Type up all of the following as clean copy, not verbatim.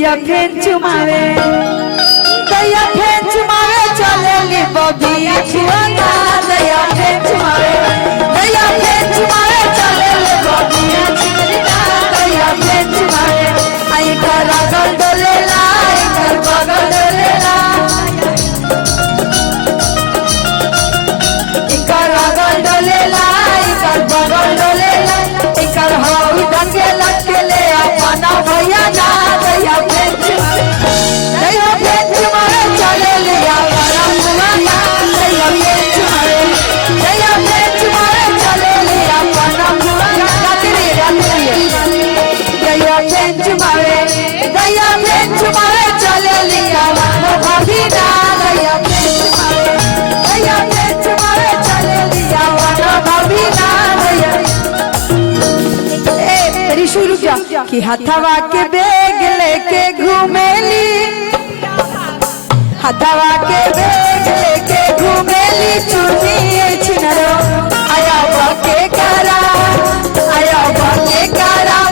या फेन चुमावे दया फेन चुमावे चलेली बबिया छुआना दया फेन चुमावे दया फेन चुमावे चलेली बबिया छुआना दया फेन चुमावे आई कर गल डोलेला आई कर बगल डोलेला इकर गल डोलेला इकर बगल डोलेला इकर हाउ दंगे लटके अपना भैया ना दया फेन चुमावे चलेली अपना मुआना दया फेन चुमावे दया फेन चुमावे चलेली अपना मुआना दया फेन चुमावे चलेली अपना भाभी ना दया फेन चुमावे चलेली अपना भाभी ना दया ऋषु रुक जा कि हथवा के बेग लेके घूमेली हथवा के बेग लेके घूमेली चुनी छिनरो आया बके करा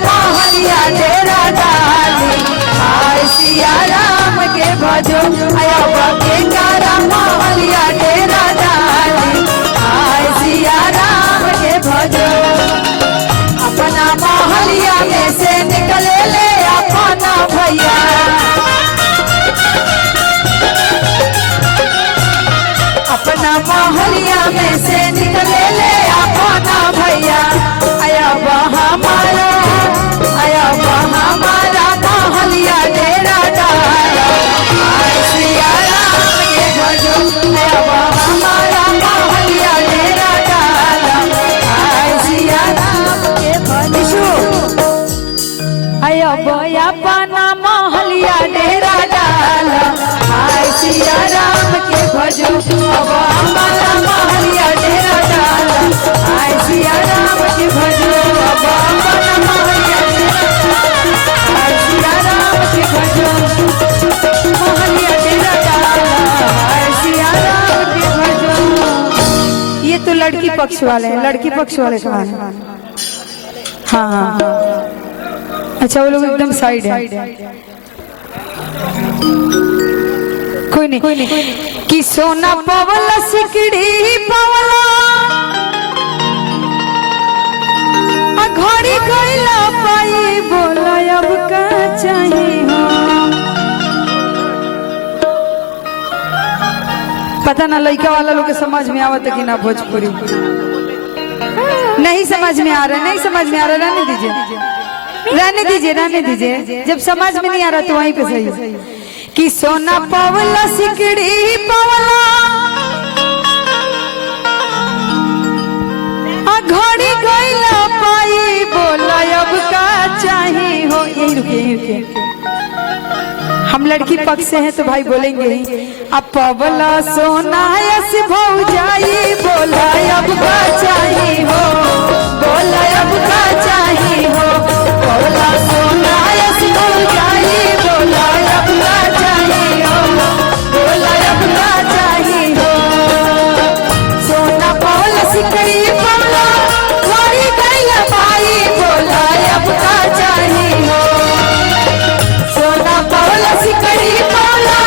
मोहनिया डेरा डाली आय सिया राम के भजो आया बके करा मोहनिया डेरा डाली आय सिया राम के भजो अपना मोहनिया में से निकले ले अपना भैया अपना मोहनिया में से निकले ले अपना भैया आया हमारा मोहनिया डेरा डाला आय सिया राम के भजो आया हमारा मोहनिया डेरा डाला आय सिया राम के भजो आया अपना मोहनिया डेरा डाला आय सिया राम के भजो अब हमारा मोहनिया डेरा डाला आय सिया राम के भजो अब हमारा मोहनिया आय सिया राम के भजो मोहनिया डेरा डाला आय सिया राम के भजो। ये तो लड़की पक्ष वाले हैं, लड़की पक्ष वाले सवाल हैं। हाँ अच्छा वो लोग एकदम साइड है। कोई नहीं कि सोना पवला सिकड़ी पवला घड़ी गईला पाई बोला अब का चाहिए हो पता ना लड़का वाला लोग के समझ में आवत कि ना भोजपुरी नहीं समझ में आ रहा नहीं समझ में आ रहा रहने दीजिए जब समझ में नहीं आ रहा तो वहीं पे सही कि सोना पवला सिकड़ी पवला घड़ी गईला पाई बोला अब का चाहिए हो यही रुके हम लड़की पक्ष से हैं तो भाई बोलेंगे ही अब पवला सोना ऐसे भौजाई बोला अब का चाहिए हो बोला अब का चाहिए हो पवला सोना ऐसे भौजाई बोला अब का चाहिए हो बोला अब का चाहिए हो सोना पवला सिकड़ी पवला घड़ी गईला पाई बोला अब का चाहिए हो सोना पवला सिकड़ी पवला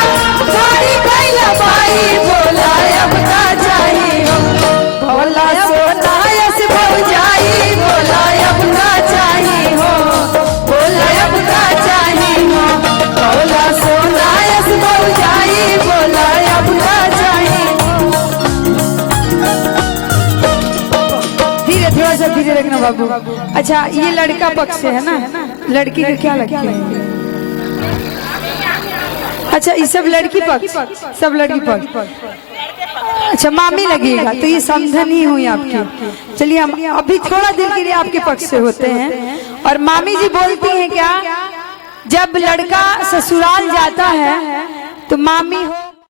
घड़ी गईला पाई बोला अब का चाहिए हो पवला सोना ऐसे भौजाई बोला अब का चाहिए हो बोला अब का चाहिए हो पवला सोना ऐसे भौजाई बोला अब का चाहिए धीरे थोड़ा सा धीरे रखना बाबू। अच्छा ये लड़का पक्ष से है ना, लड़की का क्या लगता है? अच्छा ये सब लड़की पक्ष, सब लड़की पक्ष। अच्छा मामी लगेगा तो ये समझन ही हुई आपकी। चलिए हम अभी थोड़ा देर के लिए आपके पक्ष से होते हैं और मामी जी बोलती हैं क्या जब लड़का ससुराल जाता है तो मामी हो